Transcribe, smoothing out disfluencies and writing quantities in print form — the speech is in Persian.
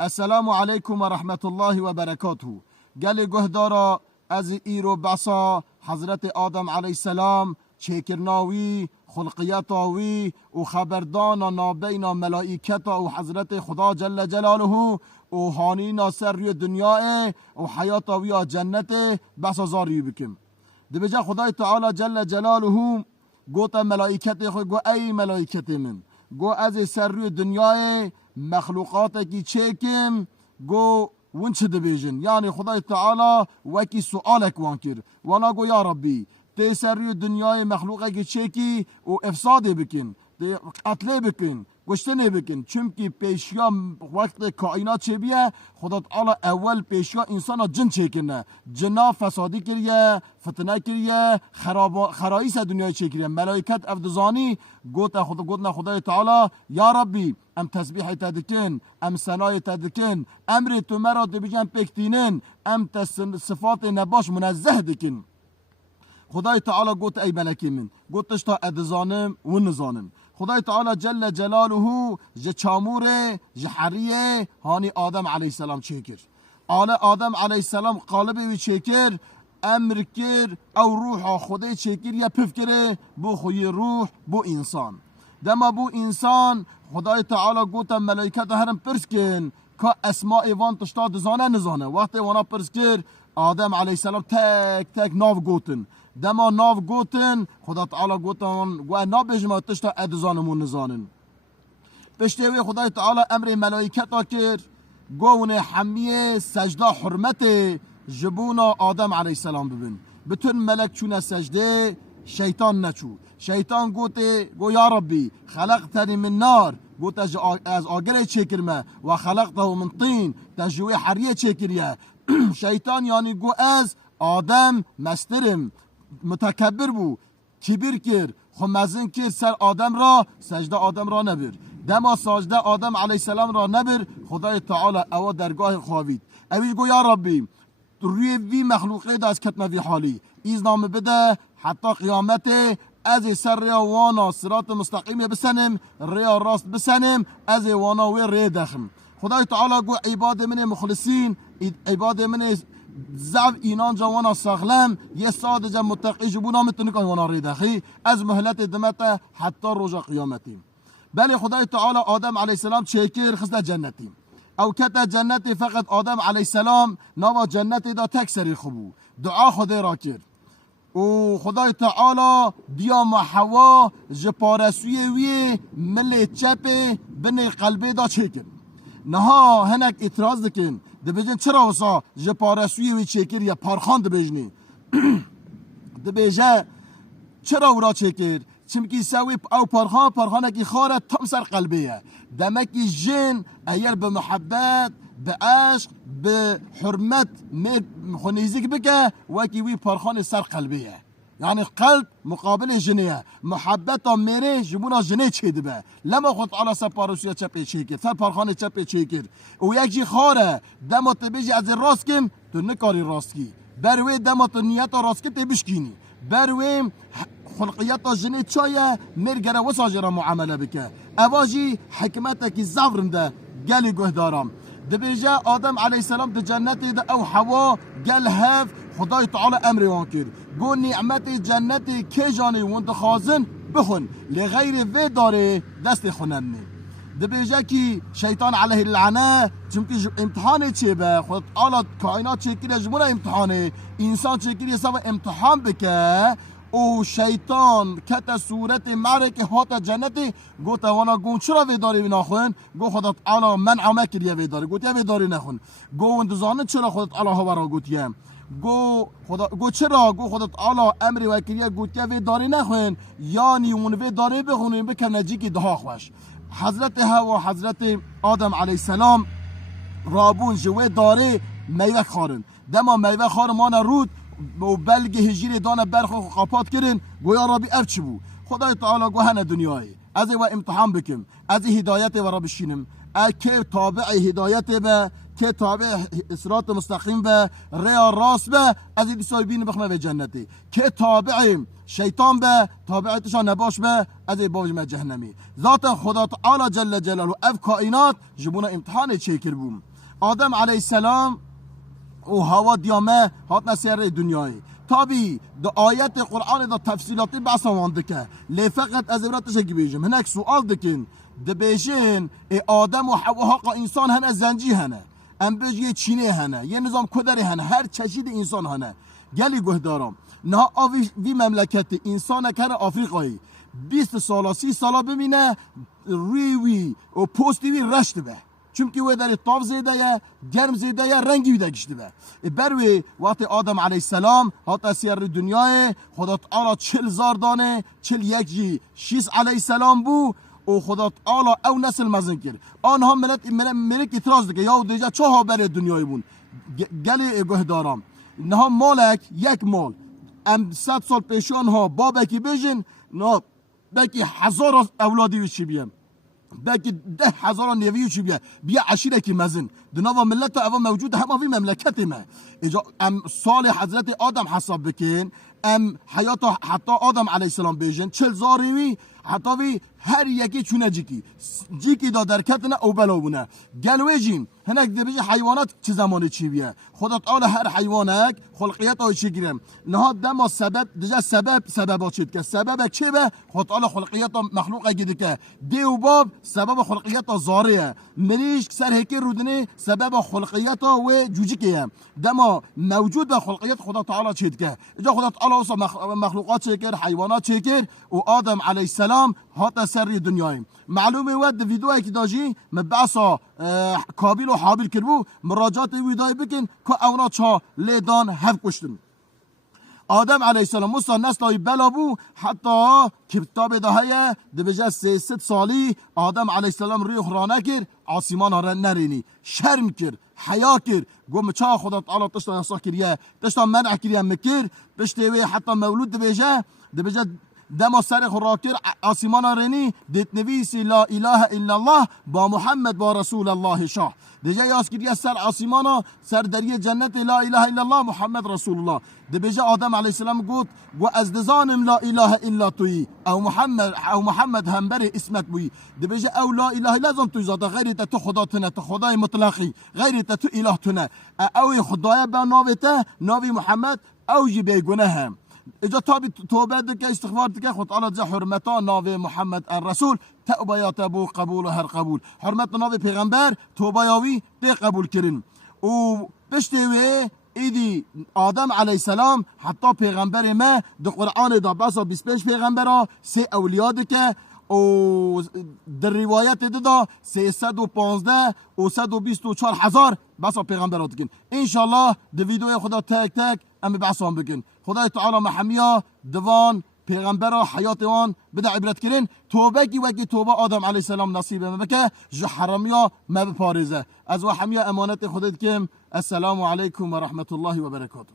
السلام علیکم و رحمت الله و برکاته. گل گهدارا از ایرو بسا حضرت آدم علیه السلام چیکرناوی خلقیتاوی و خبردان نابینا ملائکتا و حضرت خدا جل جلاله و هانی ناصر روی دنیا و حیاتاوی جنت بسا زاری بکم. دبجا خدای تعالی جل جلاله گوتا ملائکت خود گو ای ملائکت من گو از سر روی دنیای مخلوقات کی چکم گو ونچ دبیجن، یعنی خدای تعالی وکی سؤالک وان کر وانا گو یا ربی تی سر روی دنیای مخلوقه کی چکی و افساد بکن، تی قتل بکن، گشتنه بکن، چونکی پیشیا وقت کائنات چه بیه خدا تعالی اول پیشیا انسان جن چکنه، جنا فسادی کریه، فتنه کریه، خراییس دنیای چه کریه. ملائکت افدزانی گوتنا خدای تعالی یا ربی ام تسبیح تدکن، ام سنای تدکن، امر تو مرا دبیجن پکتینن، ام صفات نباش منزه دکن. خدای تعالی گوت ای ملکی من گوتش تا ادزانم و نزانم. خدای تعالی جل جلاله ج چامور ج حریه هانی آدم علیه السلام چیکر آدم علیه السلام قالبی وی چیکر امر کر او روح خدای چیکر یا پفکره بو خوی روح بو انسان. دما بو انسان خدای تعالی گوت ملائکت هرم پرس کن که اسماء ایوان تشتا دزانه نزانه. وقتی وانا پرس کر آدم علیه السلام تک تک ناو گوتن، دما ناو گوتن خدا تعالی گوتن گوه نابجمه تشتا ادزانمون نزانن. پشتیوی خدای تعالی امر ملائکتا کرد گونه حمیه سجده حرمت جبونا آدم علیه السلام ببین. بتون ملک چونه سجده شیطان نچو. شیطان گوته گو یا ربی خلقتنی من نار گوت از آگره چکرمه و خلقته من طین تجوی حریه چکریه. شیطان یعنی گو از آدم مسترم متکبر بو کبیر کر خمزن کر سر آدم را سجده آدم را نبر. دما سجده آدم علیه السلام را نبر خدای تعالی او درگاه خوابید اوی گو یا ربی روی وی مخلوقه دا از کتمه وی حالی ایزنامه بده حتی قیامت از سر ریا وانا صراط مستقیم بسنم ریا راست بسنم از وانا وی ری دخم. خدای تعالی گو عباد من مخلصین عباد من زعب اینان جوانا ساغلم یه سادجا متقی جبونا متنکان وانا ری دخی از مهلت دمت حتی روژا قیامتی. بله خدای تعالی آدم علیه السلام چیکر خسته جنتی او کتا جنتی فقط آدم علیه السلام نوا جنتی دا تک سری خوبو دعا خدای را کرد و خدای تعالی بیا محوا جپارسوی وی مل چپ بن قلبی دا چیکر نها هنک اعتراض دکن دبیجن چرا وسا جپارسوی وی چیکر یا پارخان دبیجنی دبیجه چرا ورا چیکر چمکی سوی او پارخانه کی خاره تم سر قلبیه دمکی جن ایر به محبت به عشق به حرمت خونیزیک بکه وکی وی پارخانه سر قلبیه یعنی قلب مقابل جنیه محبت میره جبونا جنی چه دبه لما خود علا سر پاروسیا چپی چه کرد سر پارخانه چپی چه کرد و یک جی خاره دمت بیجی از راست کم تو نکاری راست کی بروی دمت نیت راست کی تبشکینی بروی خلقیت جنی چایه مرگره و ساجره معامله بکه اواجی حکمت کی زفرم ده گلی گوه دارم دبیجه آدم علیه السلام ده جنتی ده او حوا گل هف خدای تعالی امری وان کرد گو نعمت جنتی که جانی وانت خازن بخون لغیر وی داره دست خوننی. دبیجه کی شیطان علیه اللعنه چونکه امتحان چه به خود تعالی کائنات چه کریه جمعه امتحانه انسان چه کریه سوا امتحان بکه او شیطان کت صورت معرکه هات جنتی گوت وانا گون چرا ویداری نخون گو خدا تعالی من عمه کریه ویداری گوت یا ویداری نخون گو اندزانه چرا خدا تعالی ها برا گوتیه گو چرا گو خدا تعالی امری و کریه گوت یا ویداری نخون یعنی اون ویداری بخونیم بکن نجی که دها خوش. حضرت هوا حضرت آدم علیه السلام رابون جوه داره میوه خارن دما میوه خار مانا رود و بلگ هجیر دانه برخو قاپات کرن گویا ربی اف چی بو خدای تعالی گو هنه دنیای از و امتحان بکم از هدایت و را بشینم که تابع هدایت به که تابع صراط مستقیم به ریا راست به از این سایبین بخمه به جنتی که تابع شیطان به تابعتشان نباش به از این باوجمه جهنمی ذات خدا تعالی جل جلاله اف کائنات جبونه امتحان چیکر بوم آدم علیه السلام و هوا دیامه هات نسیر دنیایی تابی دا آیت قرآن دا تفصیلاتی بحثا وانده که لی فقط از عبرتش اگه بیجم هنک سوال دکن دا بیشن ای آدم و حقا انسان هنه زنجی هنه ام بیج یه چینه هنه یه نظام کدری هنه هر چشید انسان هنه گلی گوه دارم نه آوی وی مملکت انسان کن آفریقایی 20 سالا 30 سالا ببینه ریوی و پوستی وی رشت به چونکی وی در طاف زیده یا گرم زیده یا رنگی ویده گشته به بروی وقت آدم علیه السلام هات سیر دنیای خدا تعالی 40,000 دانه 41 شیس علیه السلام بو و خدا تعالی او نسل مزن کرد آنها ملک اعتراض دکه یا دیجا چه ها بر دنیای بون گلی گوه دارم نها مالک یک مال ام 100 سال پیش آنها بابکی بیجن نه بکی 1000 اولادی ویچی بیم بلکه 10,000 نیویو چی بیا عشیره که مزن دنوا ملت اوا موجود همه وی مملکت ما اجا ام سال حضرت آدم حساب بکن ام حیات حتی آدم علیه السلام بیجن 40,000 وی حتی وی هر یکی چونه جیکی دا درکت نه او بلا بونه گلوی جین هنک دیگه حیوانات چه زمانی چی بیه خدا تعالی هر حیوانک خلقیت های چی گیرم نه دما سبب دیگه سبب چید که سبب چی به خدا تعالی خلقیت مخلوق گیده که دیو باب سبب خلقیت زاریه مریش سر هکی رودنی سبب خلقیت و جوجی که دما موجود به خلقیت خدا تعالی چید که اجا خدا تعالی واسه مخلوقات چی کرد حیوانات چی کرد و آدم علیه السلام هات سر دنیای معلومه ود ویدیویی که داشتی مبعثا کابیل و حابیل کربو مراجعات ویدیویی بکن که اونا چا لیدان هف کشتن آدم علیه السلام مصا نسلای بلا بو حتی کتاب دهه دبجه 300 سالی آدم علیه السلام روی خرانه کرد آسیمان ها نرینی شرم کرد حیا کرد گم چا خدا تعالی تشتا نسا کریه تشتا منع کریه مکر پشتوی حتی مولود دبجه دما سر خراکر آسمان رنی دیت نویسی لا اله الا الله با محمد با رسول الله شاه دیجا یاس کردی سر آسمان سر دریه جنت لا اله الا الله محمد رسول الله دبیجا آدم علیه السلام گفت و از دزانم لا اله الا توی او محمد هم بر اسمت بوی دبیجا او لا اله الا زم توی زاده غیر تو خدا تنه تو خدای مطلقی غیر تو اله تنه او خدای با ناوته ناوی محمد او جی بیگونه هم اجا تابی توبه دکه استغفار دکه خود تعالی جا حرمتا ناوی محمد الرسول توبه یا تبو قبول و هر قبول حرمت ناوی پیغمبر توبه یاوی بی قبول کرن و پشتوی ایدی آدم علیه السلام حتی پیغمبر ما در قرآن دا بسا 25 پیغمبر سه اولیاء دکه و در روایت دا 315 و 124 هزار بسا پیغمبر دکن انشالله در ویدیو خدا تک تک امی بحثان بکن خدای تعالی محمیا دوان پیغمبر حیات وان بده عبرت کرن توبه کی وکی توبه آدم علیه السلام نصیب مبکه جو حرامیا ما بپارزه از و حمیا امانت خودت کم السلام علیکم و رحمت الله و برکاته